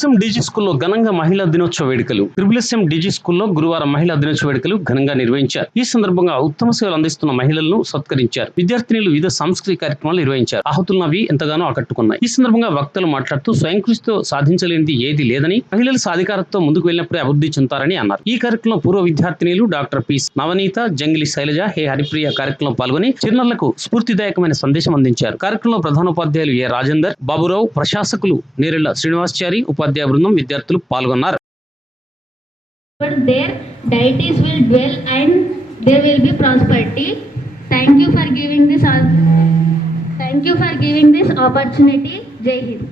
Triple DG స్కూల్లో ఘనంగా మహిళా దినోత్సవ వేడుకలు. త్రిబుల్ డీజీ స్కూల్లో గురువారం మహిళా దినోత్సవ వేడుకలు ఘనంగా నిర్వహించారు. ఈ సందర్భంగా ఉత్తమ సేవలు అందిస్తున్న మహిళలను సత్కరించారు. విద్యార్థినులు వివిధ సాంస్కృతిక కార్యక్రమాలు నిర్వహించారు. ఆహుతులనవి ఎంతగానో ఆకట్టుకున్నాయి. ఈ సందర్భంగా వక్తలు మాట్లాడుతూ స్వయం కృషితో సాధించలేనిది ఏది లేదని, మహిళలు సాధికారతతో ముందుకు వెళ్లినప్పుడే అభివృద్ధి చెందుతారని అన్నారు. ఈ కార్యక్రమంలో పూర్వ విద్యార్థినులు డాక్టర్ పి నవనీత, జంగిలి శైలజ, హే హరిప్రియ కార్యక్రమంలో పాల్గొని చిన్నారులకు స్ఫూర్తిదాయకమైన సందేశం అందించారు. కార్యక్రమంలో ప్రధానోపాధ్యాయులు ఏ రాజేందర్, బాబురావు, ప్రశాసకులు నేరెళ్ల శ్రీనివాసచారి, ఉపాధ్యాయ బృందం, విద్యార్థులు పాల్గొన్నారు. Their deities will dwell and there will be prosperity. Thank you for giving this opportunity. Jai Hind.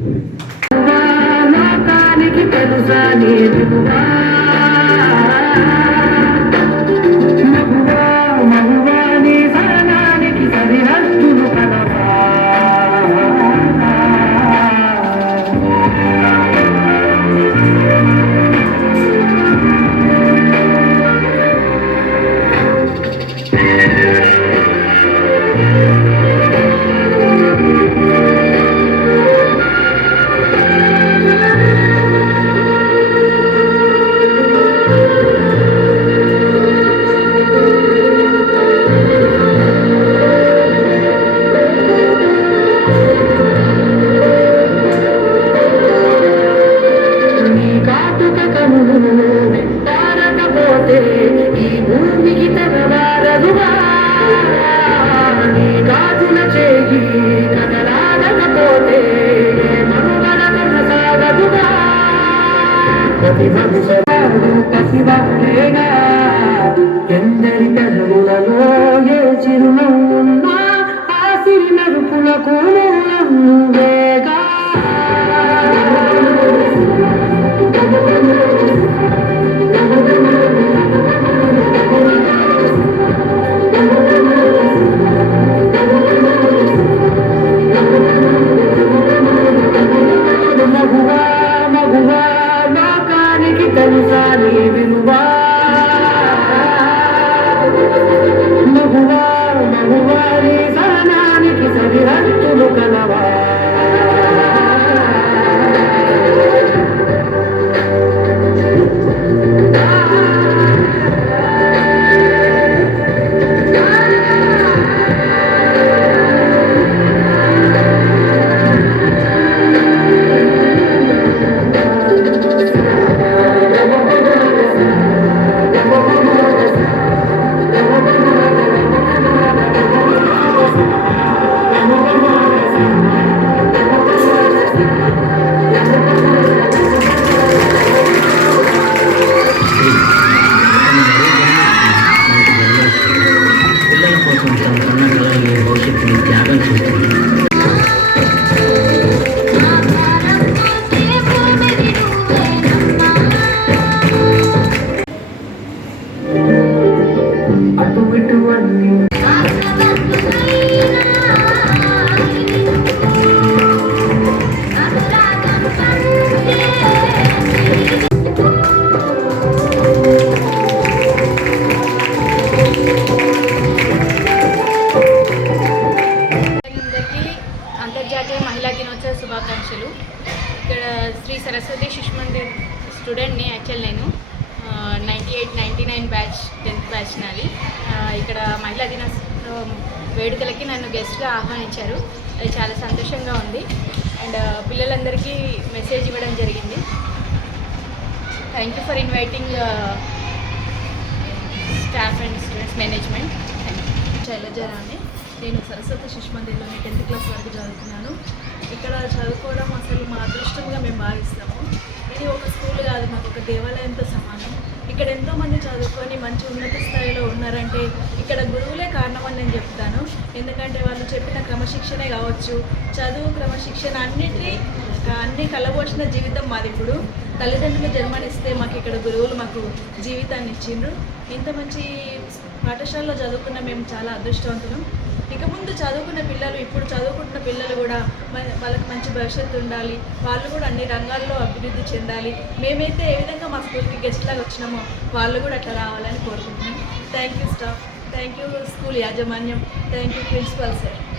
ఎందరి కలుగులలో ఏ చిరునవ్వున్నా ఆ సిరి నరుపులకు నువ్వేగా. మగువా లోకానికి తెలుసా నీ విలువా. మగువారి సహనానికి సరిహద్దులు కలవా. అంతర్జాతీయ మహిళా దినోత్సవ శుభాకాంక్షలు. ఇక్కడ శ్రీ సరస్వతి శిశు మందిర్ స్టూడెంట్ని. యాక్చువల్ నేను 98, 99 బ్యాచ్ 10th బ్యాచ్ నాది. ఇక్కడ మహిళా దినోత్సవ వేడుకలకి నన్ను గెస్ట్గా ఆహ్వానించారు. అది చాలా సంతోషంగా ఉంది. అండ్ పిల్లలందరికీ మెసేజ్ ఇవ్వడం జరిగింది. Thank you for inviting staff and students management. Shailajarani. నేను సరస్వతి శిశు మందిర్లోని 10th క్లాస్ వరకు చదువుతున్నాను. ఇక్కడ చదువుకోవడం అసలు మా అదృష్టంగా మేము భావిస్తాము. ఇది ఒక స్కూల్ కాదు, మాకు ఒక దేవాలయంతో సమానం. ఇక్కడ ఎంతోమంది చదువుకొని మంచి ఉన్నత స్థాయిలో ఉన్నారంటే ఇక్కడ గురువులే కారణమని నేను చెప్తాను. ఎందుకంటే వాళ్ళు చెప్పిన క్రమశిక్షణే కావచ్చు, చదువు, క్రమశిక్షణ అన్నీ కలబోసిన జీవితం మాది. ఇప్పుడు తల్లిదండ్రులు జన్మనిస్తే మాకు ఇక్కడ గురువులు మాకు జీవితాన్ని ఇచ్చిండ్రు. ఇంత మంచి పాఠశాలలో చదువుకున్న మేము చాలా అదృష్టవంతులం. ఇక ముందు చదువుకున్న పిల్లలు, ఇప్పుడు చదువుకుంటున్న పిల్లలు కూడా వాళ్ళకి మంచి భవిష్యత్తు ఉండాలి. వాళ్ళు కూడా అన్ని రంగాల్లో అభివృద్ధి చెందాలి. మేమైతే ఏ విధంగా మా స్కూల్కి గెస్ట్ లాగా వచ్చినామో వాళ్ళు కూడా అట్లా రావాలని కోరుకుంటున్నాం. Thank you staff, thank you school యాజమాన్యం, థ్యాంక్ యూ ప్రిన్సిపల్ సార్.